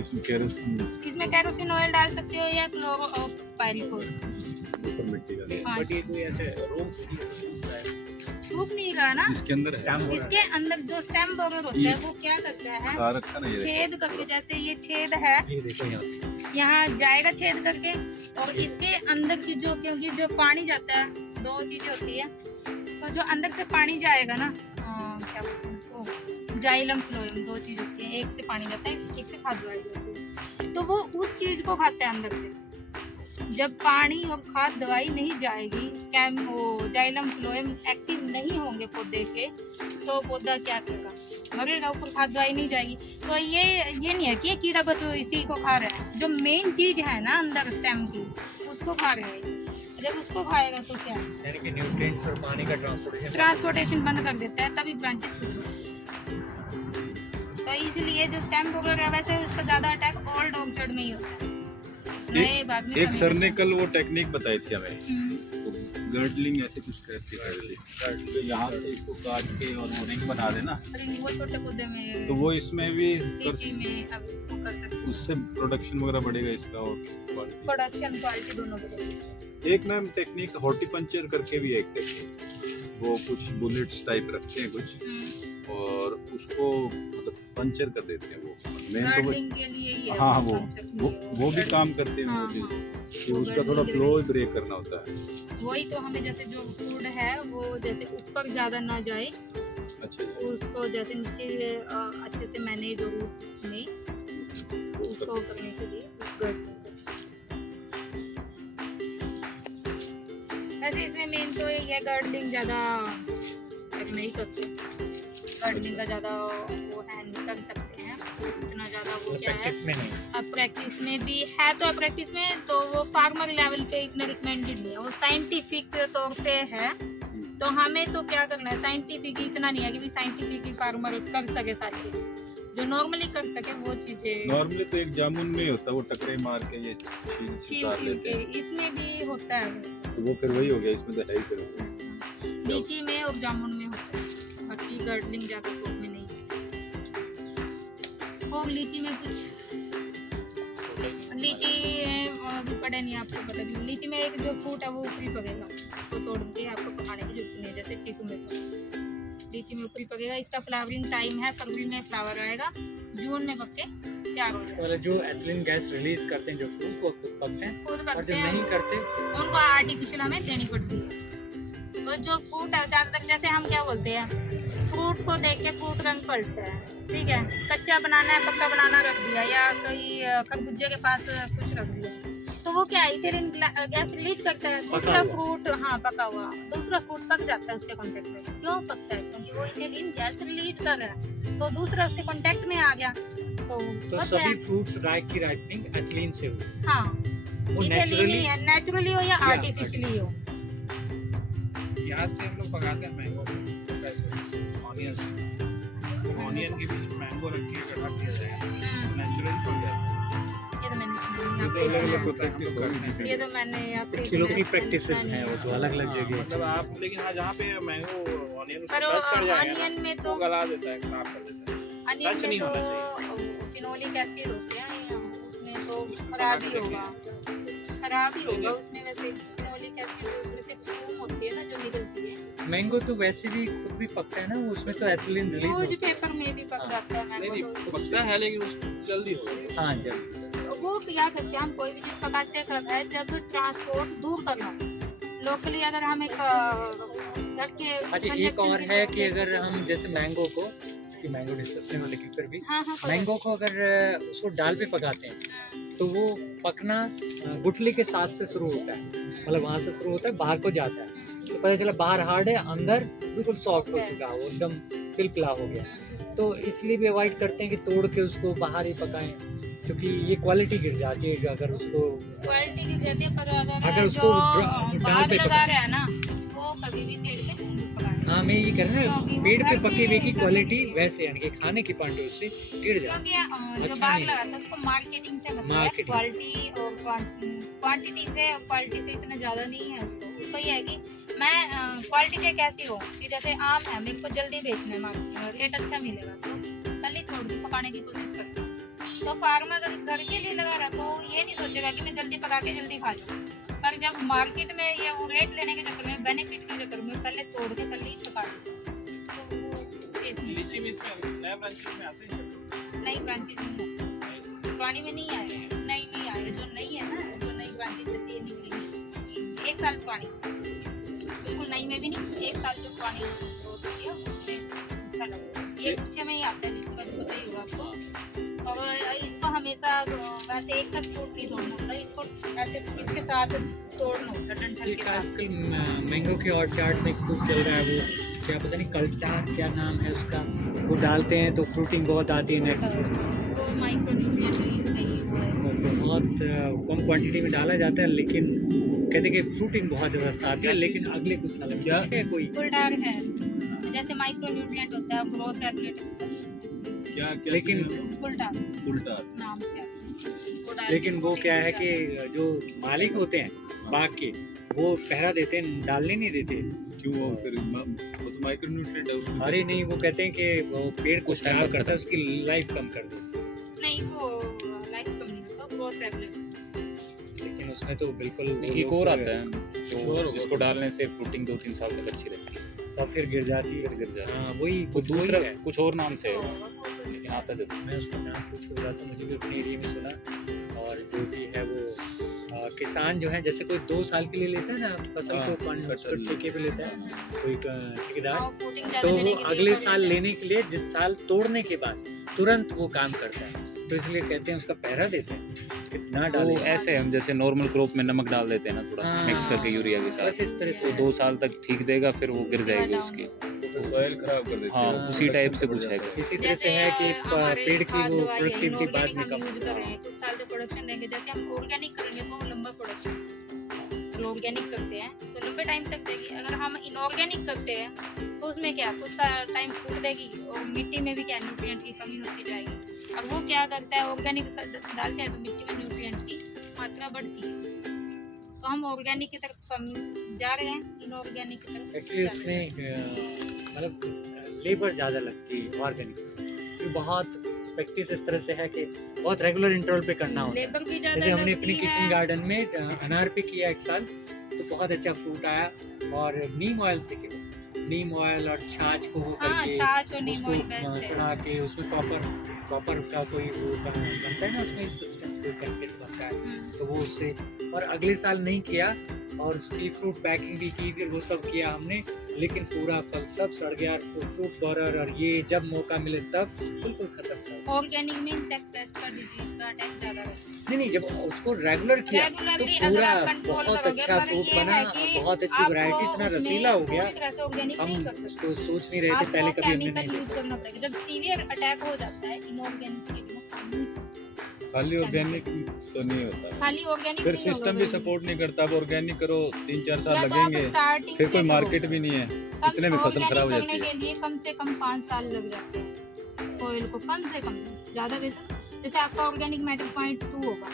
इसमें केरोसिन इसमें कैरोसिन ऑयल डाल सकते हो या क्लोरोपाइरिफॉस। ऊपर मिट्टी का हाँ। बट ये कोई ऐसे रोग है सूख नहीं रहा ना, इसके अंदर है स्टैम्प हो रहा इसके अंदर जो स्टेम बगर होता है वो क्या करता है, बता रखा ना ये छेद करके, जैसे ये छेद है है। ये देखो यहाँ यहाँ जाएगा छेद करके, और इसके अंदर की जो, क्योंकि जो पानी जाता है दो चीजें होती है, तो जो अंदर से पानी जाएगा ना क्या बोलते हैं उसको, जाइलम फ्लोएम, दो चीज होती है, एक से पानी जाता है एक से खाद जाती है, तो वो उस चीज को खाता है अंदर से। जब पानी और खाद दवाई नहीं जाएगी, कैम वो जाइलम फ्लोएम एक्टिव नहीं होंगे पौधे के, तो पौधा क्या करेगा, मरेगा, ऊपर खाद दवाई नहीं जाएगी। तो ये नहीं है कि ये कीड़ा बस इसी को खा रहा है, जो मेन चीज है ना अंदर स्टेम की उसको खा रहा है। जब उसको खाएगा तो क्या, यानी कि न्यूट्रिएंट्स और पानी का ट्रांसपोर्टेशन बंद कर देता है, तभी ब्रांचेस। तो इसलिए जो स्टेम वगैरह है वैसे उसका ज्यादा अटैक ओल्ड ऑर्चर्ड में ही होता है। नए बाद में एक कभी सर ने नहीं कल वो टेक्निक बताई थी हमें, होता। गर्डलिंग ऐसे कुछ करती है, यहाँ से इसको काट के और वो रिंग बना देना, अरे नहीं, वो छोटे पौधे में तो वो इसमें भी लीची में अब वो कर सकते हैं। उससे प्रोडक्शन वगैरह बढ़ेगा इसका और quality। प्रोडक्शन क्वालिटी दोनों बदलेगी। एक मैम टेक्निक हॉर्टिकल्चर करके भी है एक टेक्निक, वो कुछ बुलेट्स टाइप रखते हैं कुछ और उसको मतलब पंचर कर देते हैं, वो मेन तो गार्डनिंग के लिए ही है। हाँ वो वो भी काम करते हैं हाँ, वो चीज़, हाँ। कि उसका थोड़ा फ्लो ब्रेक करना होता है। वही तो हमें जैसे जो फूड है वो जैसे ऊपर ज़्यादा ना जाए, अच्छा उसको जैसे नीचे अच्छे से मैनेज रूट में उसको करने के लिए gardening करते हैं। वैसे इसमें मेन तो ये गार्डनिंग ज़्यादा नहीं करते, गार्डनिंग का ज़्यादा वो है नहीं कर सकते हैं इतना ज़्यादा, वो क्या है प्रैक्टिस में नहीं। अब प्रैक्टिस में भी है, तो प्रैक्टिस में तो वो फार्मर लेवल पे इतना रिकमेंडेड नहीं है, वो साइंटिफिक तौर पे है। तो हमें तो क्या करना है, साइंटिफिक इतना नहीं है कि भी साइंटिफिक फार्मर कर सके सारी चीज़, जो नॉर्मली कर सके वो चीज़ें। नॉर्मली तो एक जामुन में ही होता है, वो टकरे मार के ये छील छील उतार छील लेते के हैं, इसमें भी होता है, तो वो फिर वही हो गया, इसमें तो है ही फिर। लीची में और जामुन में होता है, बाकी गार्डनिंग ज़्यादा शौक में नहीं है। और लीची में कुछ लीची अभी पड़े नहीं, आपको बता दूँ, लीची में एक जो फ्रूट है वो ऊपरी पकेगा, तो तोड़ के आपको पकाने की जरूरत नहीं है, जैसे चीकू में तो लीची में ऊपरी पकेगा। इसका फ्लावरिंग टाइम है फरवरी में फ्लावर आएगा, जून में पक के तैयार हो जाएगा। मतलब जो एथिलीन गैस रिलीज करते हैं जो फूल को पकते हैं, खुद और पकते जो हैं नहीं करते उनको आर्टिफिशियल हमें देनी पड़ती है। तो जो फ्रूट है ज़्यादातर, जैसे हम क्या बोलते हैं, फ्रूट को देख के फ्रूट रंग पलटता है, ठीक है, कच्चा बनाना है पक्का बनाना रख दिया, या कहीं खरबूजे के पास कुछ रख दिया, तो तो वो क्या इथेरिन गैस रिलीज करता है, दूसरा हुआ। फ्रूट, हाँ पका हुआ, दूसरा फ्रूट पक जाता है उसके कांटेक्ट में। क्यों पकता है? क्योंकि वो इथेरिन गैस रिलीज कर रहा है, तो दूसरा उसके कांटेक्ट में आ गया तो तो पक सभी गया। फ्रूट्स की राइपनिंग एथिलीन से हुई, हाँ वो इथेलिन नेचुरली ही है, नेचुरली हो या या आर्टिफिशियली हो। यहाँ से हम लोग पकाते हैं मैंगो ऑनियन के बीच मैंगो रख के ढक दिया जाएगा, नेचुरल पक जाता है। ये तो मैंने सुना ये तो अलग-अलग नहीं, practice करते हैं। ये तो मैंने आपसे किलो की सुना प्रैक्टिसेस नहीं। हैं, वो तो अलग अलग हाँ, जगह। मतलब आप लेकिन हाँ जहाँ पे मैंगो ऑनियन पर टच कर जाएगा ऑनियन में ना, तो वो गला देता है, खराब कर देता है। अनियन टच में नहीं तो होना फिनोलिक एसिड होते हैं, उसमें तो उसमें खराब ही पका के होगा, खराब ही होगा नहीं। उसमें। वैसे फिनोलिक एसिड ऊपर से फ्यूम होती है ना जो निकलती है, मैंगो तो वैसे भी खुद भी पकता है ना, उसमें तो एथिलीन रिलीज न्यूज होती है। पेपर में भी पक हाँ। जाता है नहीं मैंगो नहीं तो। पकता है लेकिन उसको जल्दी होगा। हाँ जल्दी। तो वो क्या करते हैं, हम कोई भी चीज़ पकाते कब है जब ट्रांसपोर्ट दूर करना। लोकली अगर हम एक घर के अच्छा एक और है कि अगर हम जैसे मैंगो को, कि मैंगो डिस्कस नहीं हो लेकिन फिर भी हाँ हाँ मैंगो को अगर उसको डाल पे पकाते हैं तो वो पकना गुठली के साथ से शुरू होता है, मतलब वहाँ से शुरू होता है, बाहर को जाता है तो पता चला बाहर हार्ड है, अंदर बिल्कुल सॉफ्ट हो चुका है, वो एकदम पिलपिला हो गया। तो इसलिए भी अवॉइड करते हैं कि तोड़ के उसको बाहर ही पकाएं, क्योंकि ये क्वालिटी गिर जाती है अगर उसको क्वालिटी की रहती है। पर अगर अगर उसको जो डाल बाग पे लगा पकाएं। रहा है ना वो कभी भी पेड़ पे नहीं पकाना। हाँ मैं ये कह रहा हूँ क्योंकि पेड़ वो पे घर पके हुए की के- क्वालिटी वैसे यानी कि खाने की पॉइंट से गिर जाती क्योंकि जो अच्छा बाग नहीं। लगाता है उसको मार्केटिंग से मतलब है, मार्केटिंग। क्वालिटी और क्वांटिटी से, क्वालिटी से इतना ज़्यादा नहीं है उसको ये है कि मैं क्वालिटी से कैसी हो कि जैसे आम है मेरे को जल्दी बेचना है, मार्केट रेट अच्छा मिलेगा तो पहले छोड़ के पकाने की कोशिश करता हूँ। तो फार्मर अगर घर के लिए लगा रहा तो ये नहीं सोचेगा कि मैं जल्दी पका के जल्दी खा लूँ, पर जब मार्केट में ये वो रेट लेने के चक्कर में, बेनिफिट के चक्कर में पहले तोड़ के पहले ही पका देता हूँ। तो वो इस केस में लीची में इसमें नए ब्रांचेस में आते हैं। नई ब्रांचेज नहीं है, पुरानी में नहीं आए हैं, नई नहीं आए, जो नई है ना, जो नई ब्रांचेज जैसे ये निकली 1 साल पुरानी, बिल्कुल नई में भी नहीं, 1 साल जो पुरानी ग्रोथ हुई है उसमें अच्छा लगा। ये पीछे में ही आता है जिसका तो पता ही होगा आपको। और इसको हमेशा वैसे एक साथ फ्रूट नहीं तोड़ना होता, इसको ऐसे इसके साथ तोड़ना होता है डंठल एक के साथ। आजकल मैंगो के और चाट में खूब चल रहा है, वो क्या पता नहीं कल्चार क्या नाम है उसका, वो डालते हैं तो फ्रूटिंग बहुत आती है नेक्स्ट। वो माइक्रोन्यूट्रिएंट नहीं वो है। बहुत कम क्वांटिटी में डाला जाता है, लेकिन कहते हैं कि फ्रूटिंग बहुत ज़बरदस्त आती है, लेकिन अगले कुछ साल में क्या है कोई फुलडार है, जैसे माइक्रोन्यूट्रिएंट होता है, ग्रोथ रेगुलेटर क्या क्या लेकिन फुलडार उल्टा नाम से आता है। वो डाल लेकिन के वो coating क्या है की कि जाती जो मालिक होते हैं बाग के, वो पहरा देते हैं, डालने नहीं देते। क्यों वो फिर वो तो माइक्रोन्यूट्रिएंट है उसमें। अरे नहीं, वो कहते हैं कि वो पेड़ को खराब करता है, उसकी लाइफ कम कर दो, नहीं वो लाइफ कम नहीं होता, ग्रोथ रेगुलेटर। लेकिन उसमें तो बिल्कुल वो एक लोग और तो आता है जो जिसको डालने से फ्रूटिंग 2-3 साल तक अच्छी रहती है, तो फिर गिर जाती है। फिर गिर जाती है। हाँ वही वो दूसरा वही है। कुछ और नाम से है तो लेकिन आता जरूर है। मैं उसका नाम कुछ हो रहा था, मुझे भी अपने एरिया में सुना। और जो भी है वो किसान जो है जैसे कोई 2 साल के लिए लेता है ना फसल हाँ, को, पानी फसल उसको ठेके पे लेता है कोई ठेकेदार, हाँ, coating ज़्यादा तो देने वो के लिए अगले कर साल देते हैं। लेने के लिए जिस साल तोड़ने के बाद तुरंत वो काम करता है, तो इसलिए कहते हैं उसका पहरा देते हैं कितना डाले। वो ऐसे हम जैसे नॉर्मल क्रॉप में नमक डाल देते हैं ना थोड़ा हाँ। मिक्स करके यूरिया के बस साथ, इस तरह तो से 2 साल तक ठीक देगा, फिर वो गिर जाएगी उसकी। तो सॉइल खराब कर देते हाँ, हैं। उसी टाइप से कुछ है। इसी तरह से है कि हमारे पेड़ की खाद वो दवाई है, प्रोडक्टिविटी बाद inorganic में हम कम यूज कर रहे हैं, कुछ साल जो प्रोडक्शन रहेंगे, जैसे हम ऑर्गेनिक करेंगे तो लंबा प्रोडक्शन, ऑर्गेनिक करते हैं तो लंबे टाइम तक देगी। अगर हम इनऑर्गेनिक करते हैं तो उसमें क्या कुछ टाइम फूट देगी और मिट्टी में भी क्या न्यूट्रिएंट की कमी होती जाएगी। अब वो क्या करता है, ऑर्गेनिक डालते हैं तो मिट्टी में न्यूट्रिएंट की मात्रा बढ़ती है, तो हम ऑर्गेनिक की तरफ कम जा रहे हैं, इनऑर्गेनिक की तरफ एक्चुअली जा रहे हैं। उसमें मतलब लेबर ज़्यादा लगती है ऑर्गेनिक, तो बहुत प्रैक्टिस इस तरह से है कि बहुत रेगुलर इंटरवल पे करना होता है। लेबर भी ज़्यादा जैसे हमने लगती अपनी किचन है। गार्डन में अनार पे किया 1 साल, तो बहुत अच्छा फ्रूट आया। और नीम ऑयल से किया, नीम ऑयल और छाछ को वो हाँ करके छाछ और नीम उसको ऑयल बेस्ट है। चढ़ा के उसमें कॉपर का कोई वो बनता है ना, उसमें सब्सटेंस कोई कंटेंट बनता है, तो वो उससे। और अगले साल नहीं किया और उसकी फ्रूट पैकिंग भी की, फिर वो सब किया हमने, लेकिन पूरा फल सब सड़ गया। फ्रूट बॉरर और ये जब मौका मिले तब बिल्कुल खत्म कर। ऑर्गेनिक में इंसेक्ट पेस्ट का डिजीज का अटैक ज्यादा रहता है। नहीं, जब उसको रेगुलर किया तो रेगुलरली अगर पूरा आप कंट्रोल बहुत करोगे, अच्छा पर फ्रूट ये बना, है कि बहुत अच्छी वैरायटी, इतना रसीला हो गया। पूरी तरह से ऑर्गेनिक नहीं हम कर सकते। उसको सोच नहीं रहे थे आपको पहले, कभी हमने केमिकल नहीं यूज देखा। करना पड़ेगा। जब सीवियर अटैक हो जाता है इनऑर्गेनिक खाली ऑर्गेनिक तो नहीं होता है। खाली ऑर्गेनिक फिर सिस्टम भी सपोर्ट नहीं करता। अब ऑर्गेनिक करो 3-4 साल लगेंगे, फिर कोई मार्केट भी नहीं है, इतने में फसल खराब हो जाती है। के लिए कम से कम 5 साल लग जाते हैं सोइल को, कम से कम, ज़्यादा बेहतर। जैसे आपका ऑर्गेनिक मैटर 0.2 होगा,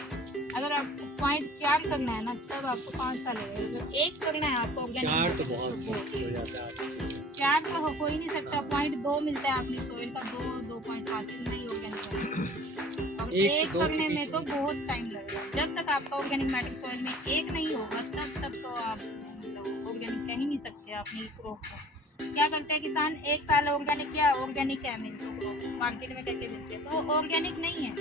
अगर आपको 0.4 करना है ना, तब आपको 5 साल लगेगा। जब 1 करना है आपको ऑर्गेनिक, 4 तो बहुत मुश्किल हो जाता है। 4 तो हो ही नहीं सकता। 0.2 मिलता है अपनी सोइल का, 2.5 नहीं ऑर्गेनिक। और 1 करने में तो बहुत टाइम लगेगा। जब तक आपका ऑर्गेनिक मैटर सोइल में 1 नहीं होगा, तब तक तो आप ऑर्गेनिक कह ही नहीं सकते अपनी क्रॉप को। क्या करते हैं किसान, 1 साल ऑर्गेनिक किया, ऑर्गेनिक है मेरे को मार्केट में करके बेचते हैं, तो वो ऑर्गेनिक नहीं है।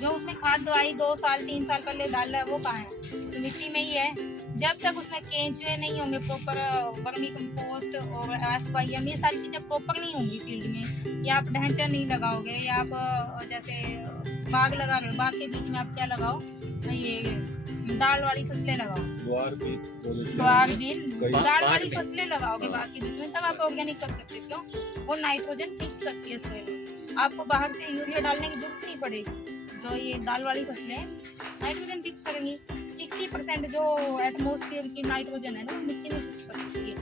जो उसमें खाद दवाई 2 साल 3 साल पहले डाल रहा है, वो कहाँ है? तो मिट्टी में ही है। जब तक उसमें केंचुए नहीं होंगे प्रॉपर, वर्मी कंपोस्ट और एफवाईएम, ये सारी चीज़ें प्रॉपर नहीं होंगी फील्ड में, या आप ढांचा नहीं लगाओगे, या आप जैसे बाग लगा रहे हो, बाग के बीच में आप क्या लगाओ, ये दाल वाली फसलें लगाओ, द्वार भी दाल वाली फसलें लगाओगे बाग के बीच में, तब आप ऑर्गेनिक कर सकते हो। क्यों? वो नाइट्रोजन फिक्स करती है सोइल में, आपको बाहर से यूरिया डालने की जरूरत नहीं पड़ेगी। जो ये दाल वाली फसलें नाइट्रोजन फिक्स करेंगी। 60% जो एटमॉस्फेयर की नाइट्रोजन है ना, वो मिट्टी में फिक्स कर सकती है।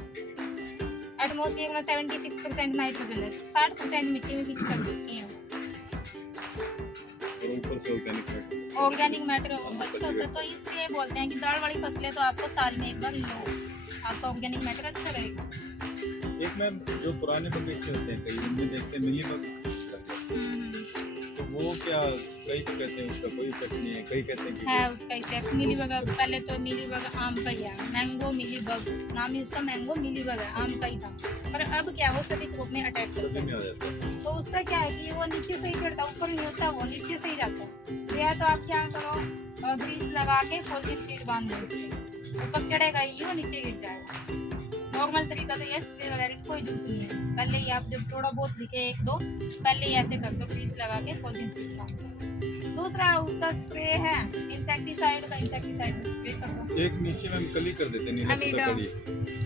एटमॉस्फेयर में 76% नाइट्रोजन है, 60% मिट्टी में फिक्स कर सकती है। ऊपर से ऑर्गेनिक मैटर अच्छा होता है, तो इसलिए बोलते हैं कि दाल वाली फसलें तो आपको साल में एक बार लो, आपका ऑर्गेनिक मैटर अच्छा रहेगा। एक मैम जो पुराने बगीचे होते हैं, कई उनमें देखते हैं मिली बग, तो वो क्या, कई तो कहते हैं उसका कोई इफेक्ट नहीं है, कई कहते हैं कि है उसका इफेक्ट। मिली बग, पहले तो मिली बग आम का ही है, मैंगो मिली बग नाम ही उसका, मैंगो मिली बग है, आम का ही था। पर अब क्या, वो सभी ग्रुप में अटैक करता सभी में आ जाता है। है, तो उसका क्या है कि वो नीचे से ही चढ़ता, ऊपर नहीं होता, वो नीचे से ही जाता है। या तो आप क्या करो, ग्रीस लगा के पॉलिथीन शीट बांध दो, ऊपर चढ़ेगा ही, वो नीचे गिर जाएगा। नॉर्मल तरीका तो ये स्प्रे वगैरह की कोई जरूरत नहीं है। पहले ही आप जब थोड़ा बहुत दिखे 1-2, पहले ही ऐसे कर दो, ग्रीस लगा के पॉलिथीन शीट बांध दो। दूसरा उसका स्प्रे है इंसेक्टिसाइड का, इंसेक्टिसाइड स्प्रे कर दो। एक नीचे में हम कली कर देते हैं, नीला अमीडा। कली,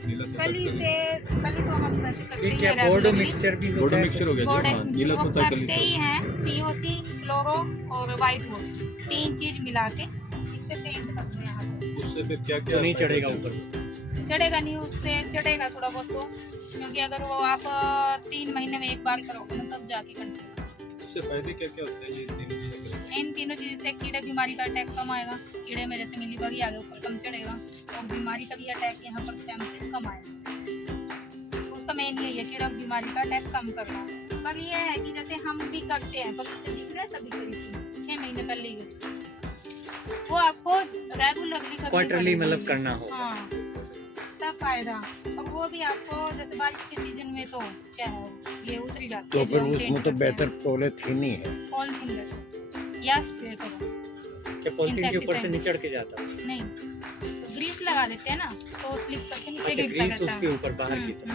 नीला कली से, कली तो हम वैसे करते ही क्या हैं बोर्डो regularly। मिक्सचर भी बोर्डो होता है? मिक्सचर हो गया बोर्ड जी, हाँ, नीला वो होता है कली करते ही से। हैं, COC, क्लोरो और व्हाइट बोर्ड, 3 चीज मिला के इससे पेंट करते हैं यहाँ पे। उससे फिर क्या तो क्या नहीं चढ़ेगा ऊपर? चढ़ेगा नहीं, उससे चढ़ेगा थोड़ा बहुत तो, क्योंकि अगर वो आप 3 महीने में एक बार करोगे ना, तब जाके कंट्रोल। उससे फायदे क्या क्या होते हैं ये तीनों चीजें? इन तीनों चीज़ से कीड़े बीमारी का अटैक कम आएगा। कीड़े में जैसे मिली बग आ गए, ऊपर कम चढ़ेगा, और बीमारी का भी अटैक यहाँ पर टाइम से कम आएगा। उसका मेन यही है, कीड़ा बीमारी का अटैक कम करना। पर ये है कि जैसे हम भी करते हैं, पर उससे दिख रहा है सभी करीब 6 महीने पहले ही वो आपको रेगुलरली क्वार्टरली मतलब करना हो। हाँ, तब फायदा। और वो भी आपको जैसे बारिश के सीजन में तो क्या है, ये उतरी जाती तो है, फिर जो हम उसमें पेंट तो करते हैं। बेहतर पॉलीथीन ही है। पॉलिथीन रहता, या स्प्रे करो। क्या पॉलिथीन के ऊपर से नहीं चढ़ के जाता? नहीं, तो ग्रीस लगा देते हैं ना, तो स्लिप करके नीचे अच्छा, गिरता ग्रीस रहता उसके है। ऊपर बाहर की तरफ।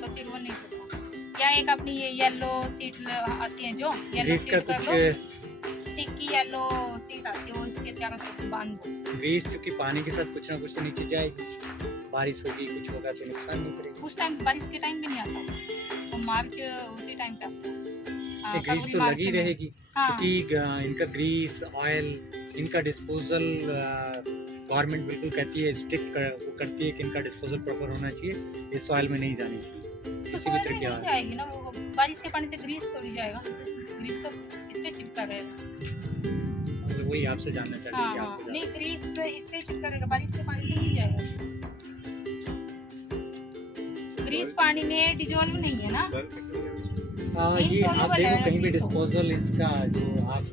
तो फिर वो नहीं होता। या एक अपनी ये येलो सीट आती है, जो येलो ग्रीस का सीट कर कुछ दो, टिक्की येलो सीट आती है, वो इसके चारों तरफ बांध दो। ग्रीस चूंकि पानी के साथ कुछ ना कुछ तो नीचे जाएगी, बारिश होगी, कुछ होगा तो नुकसान नहीं करेगी। उस टाइम बारिश के टाइम भी नहीं आता, तो मार्च उसी टाइम पे आता है। ये ग्रीस फरवरी तो मार्च लगी में। रहेगी, हाँ, क्योंकि इनका ग्रीस ऑयल, इनका डिस्पोजल गवर्नमेंट बिल्कुल कहती है, स्ट्रिक्ट करती है कि इनका डिस्पोजल प्रॉपर होना चाहिए, ये सॉइल में नहीं जानी चाहिए तो किसी भी soil तरह में की नहीं आग। जाएगी ना, वो बारिश के पानी से ग्रीस तो नहीं जाएगा, ग्रीस तो इससे चिपका रहेगा। तो वही आपसे जानना हाँ चाहिए कि हाँ, आपको नहीं ग्रीस इससे चिपका रहेगा, बारिश के पानी से नहीं जाएगा। ग्रीस पानी में डिजोल्व नहीं है ना। ये आप insoluble देखो है कहीं भी ग्रीस तो। डिस्पोजल इसका, जो आप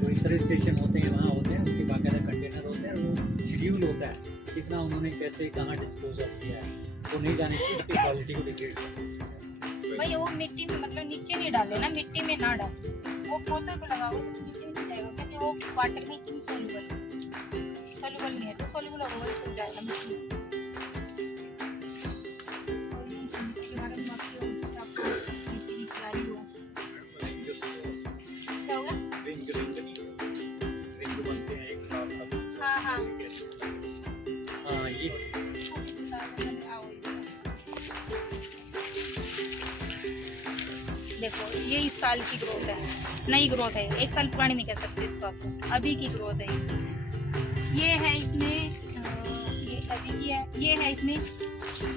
कोई सर्विस स्टेशन होते हैं वहाँ होते हैं, उसके बाकायदा कंटेनर होते हैं, वो शेड्यूल होता है कितना उन्होंने कैसे कहाँ डिस्पोज ऑफ किया है, तो नहीं जाने की उसकी क्वालिटी को डिग्रेड करते भाई वो मिट्टी में, मतलब नीचे नहीं डाले ना, मिट्टी में ना डाले, वो पौधे पे लगाओ तो मिट्टी में नहीं जाएगा, क्योंकि वो वाटर में इनसॉल्युबल सोल्यूबल नहीं है, तो सोल्यूबल होगा वो सूख जाएगा मिट्टी में। इसके बारे में आपको मिट्टी की तैयारी हो क्या होगा? हाँ हाँ हाँ ये देखो ये इस साल की ग्रोथ है, नई ग्रोथ है, 1 साल पुरानी नहीं कह सकते इसको आपको, अभी की ग्रोथ है ये है इसमें ये अभी की है, ये है इसमें,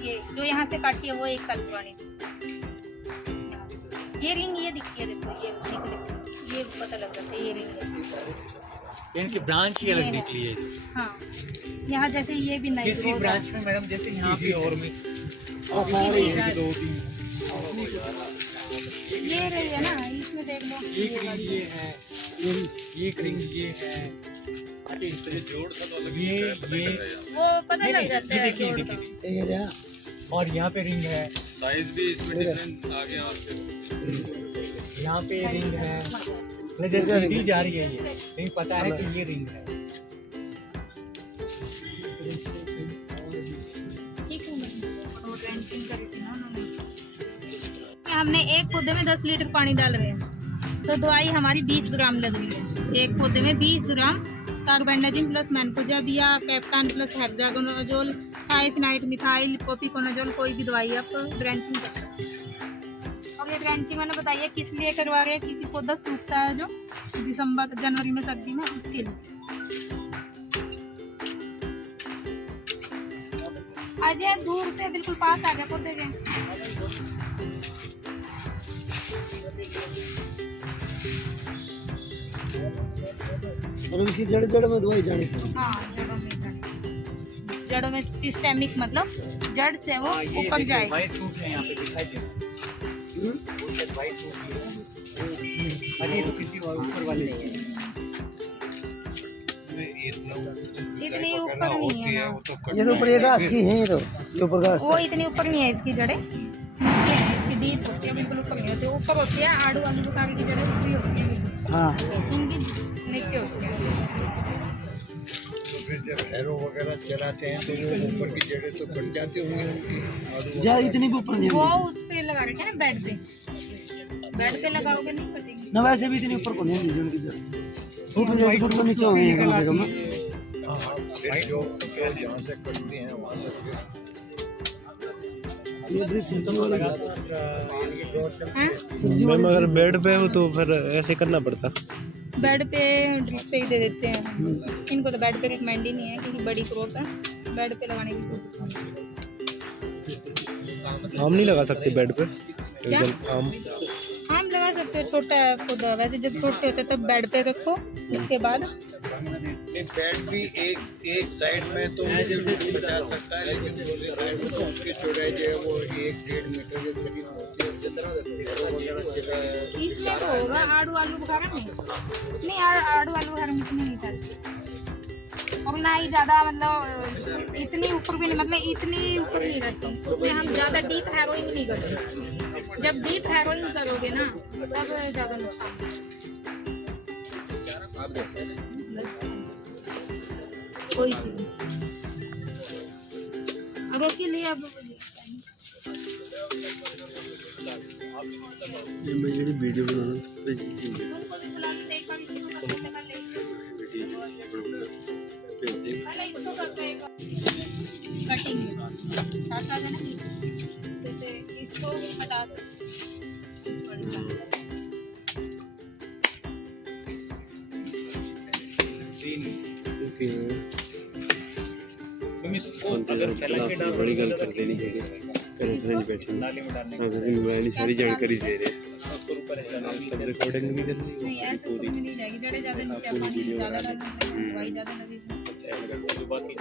ये जो यहाँ से काटी है वो 1 साल पुरानी थी। ये रिंग ये दिखती है, देखो ये पता लग रहा है ये रिंग है, इनकी ब्रांच ही अलग ये है। निकली है। हाँ यहाँ जैसे ये भी नई किसी ग्रोथ ब्रांच है। में मैडम जैसे यहाँ पे और में ये रही है ना, इसमें देख लो एक रिंग ये है, एक रिंग ये है, अच्छा इससे जोड़ था तो अलग ही ये पता ये चलेगा यार। वो पता लग जाता ये है देखिए जोड़ का। देखिए और यहाँ पे रिंग है, साइज भी इसमें डिफरेंट आ गया आपके। यहाँ पे रिंग है, मतलब जैसे दी जा रही है ये, लेकिन पता है कि ये रिंग है। हमने एक पौधे में 10 लीटर पानी डाल रहे हैं, तो दवाई हमारी 20 ग्राम लग रही है। एक पौधे में 20 ग्राम कार्बेंडाजिम प्लस मैनकोजेब या कैप्टान प्लस हेक्सागोनाजोल, थाइफिनाइट, मिथाइल, प्रोपिकोनाजोल, कोई भी दवाई आप ड्रेंचिंग कर सकते हैं। और ये ड्रेंचिंग मैंने बताइए किस लिए करवा रहे हैं, क्योंकि पौधा सूखता है जो दिसंबर जनवरी में सर्दी में, उसके लिए। अजय दूर से बिल्कुल पास आ गया पौधे के। और उनकी जड़ में दवाई जानी चाहिए। हाँ जड़ों में सिस्टेमिक मतलब जड़ से वो ऊपर जाएगा। व्हाइट रूट है यहाँ पे दिखाई दे रहा है, व्हाइट रूट है। अरे तो किसी और ऊपर वाले इतनी ऊपर नहीं है ना, ये तो प्रयास की है, ये तो जो प्रकाश वो इतनी ऊपर नहीं है इसकी जड़ें, ये है, इसकी डीप होती है, बिल्कुल ऊपर नहीं होती। ऊपर होती है आड़ू आलू बुखारे की जड़ें ऊपरी होती है बिल्कुल, हाँ इनकी नीचे होती है। फिर जब हैरो वगैरह चलाते हैं तो वो ऊपर की जड़ें तो कट जाती होंगी उनकी। जा इतनी भी ऊपर नहीं वो होगी। उस पे लगा रखे हैं ना बेड पे, बेड पे लगाओगे नहीं कटेंगे। ना वैसे भी इतनी ऊपर को नहीं होगी उनकी जड़, फुट को नीचे होगी कम से कम। फिर जो जहाँ से कटती हैं वहाँ से ये ड्रिप लगा हैं? मैम अगर बेड पे हो तो फिर ऐसे करना पड़ता। बेड पे ड्रिप पे ही दे देते हैं इनको, तो बेड पे रिकमेंड ही नहीं है क्योंकि बड़ी ग्रोथ है, बेड पे लगाने की कोशिश। हम नहीं लगा सकते बेड पे क्या? एकदम आम। आम लगा सकते हो, छोटा है पौधा, वैसे जब छोटे होते तब बेड पे रखो, उसके बाद बेड भी एक साइड में तो जैसे बचा सकता है, लेकिन दूसरी साइड में तो उसकी चौड़ाई जो है वो 1-1.5 मीटर के करीब होती है। इसमें तो होगा आड़ू आलू बुखारा में नहीं, आड़ू आलू बुखारा में इतनी नहीं चलती, और ना ही ज़्यादा मतलब इतनी ऊपर भी नहीं, मतलब इतनी ऊपर नहीं रहती, उसमें हम ज़्यादा डीप हैरोइंग नहीं करते। जब डीप हैरोइंग करोगे ना तब ज़्यादा नुकसान। कोई चीज़ अब उसके लिए अब वीडियो बनाना उनको भी बुला के एक बार इसको पता कर लेंगे। पहले इसको करते हैं कटिंग साथ है ना, जैसे इसको हटा अगर फैला के डाल बड़ी गल कर देनी है बैठे नाली में डालने मोबाइल सारी जानकारी दे रहे के ऊपर सब रिकॉर्डिंग भी करनी नहीं ऐसे ऊपर में नहीं जाएगी, जड़ें ज़्यादा नीचे, पानी ज़्यादा डालना चाहिए, दवाई ज़्यादा लगेगी। बाकी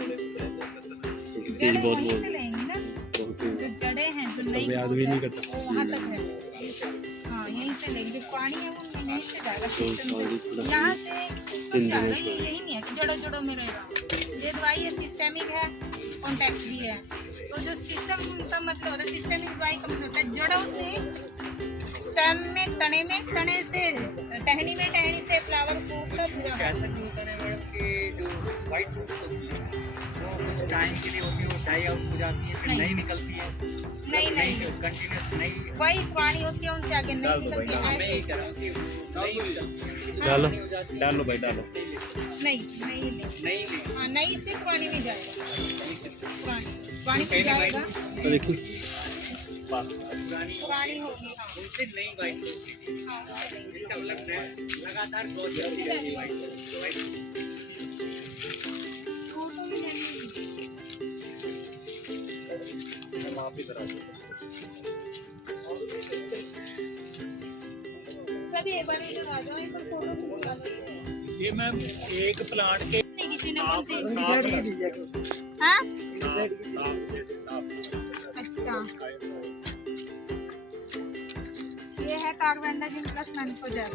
तेज बहुत वहीं बहुत से लेंगे ना, बहुत जो जड़ें हैं जो नई सब याद भी नहीं कर वो सकते। वहाँ तक है। हाँ यहीं से लेंगे, जो पानी है वो यहीं से जाएगा, तो सिस्टम सारी से। पूरा यहाँ से तो जाएगा, ये यही नहीं है कि जड़ों जड़ों में रहेगा। ये दवाई है सिस्टेमिक है, कॉन्टैक्ट भी है, तो जो सिस्टम का मतलब होता है, सिस्टेमिक दवाई का मतलब होता है जड़ों से स्टेम में, तने से टहनी में, टहनी से ये फ्लावर फ्रूट का फिर कैसा नहीं होता है मैडम कि जो वाइट फ्रूट होती है वो कुछ टाइम के लिए होती है, वो डाई आउट हो जाती है, फिर नहीं। नहीं निकलती है, नहीं कंटिन्यूस नहीं वही पुरानी होती है उनसे आगे नहीं निकलती है मैं यही ऐसे। कह रहा हूँ कि नहीं हो जाती है, डालो नहीं हो जाती है, डालो भाई डालो। नहीं नहीं नहीं नहीं ले हाँ नहीं से पुरानी नहीं जाएगा पुरानी से जाएगा तो देखिए पुरानी होगी हाँ उनसे नहीं वाइट होती, हाँ उससे नहीं। इसका मतलब लगातार ग्रोथ करती रहती है वाइट। फोटो में नहीं सभी एक बार इधर आ जाओ, एक बार फोटो भी दिखा दो। ये मैम एक प्लांट के नहीं किसी ने कौन सी साफ हाँ जैसे साफ अच्छा ये है carbendazim plus mancozeb,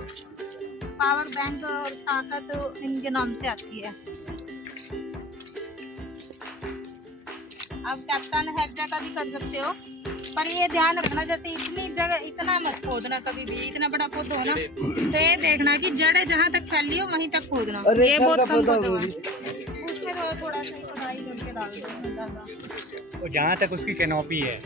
power bank और ताकत इनके नाम से आती है। अब कैप्टन हेक्सा का भी कर सकते हो, पर ये ध्यान रखना जैसे इतनी जगह इतना मत खोदना कभी भी, इतना बड़ा पौधा हो ना तो ये देखना कि जड़ें जहाँ तक फैली हो वहीं तक खोदना, ये बहुत कम पौधा है उसमें थोड़ा सा खुदाई करके डाल दो ज़्यादा। और जहाँ तक उसकी कैनोपी है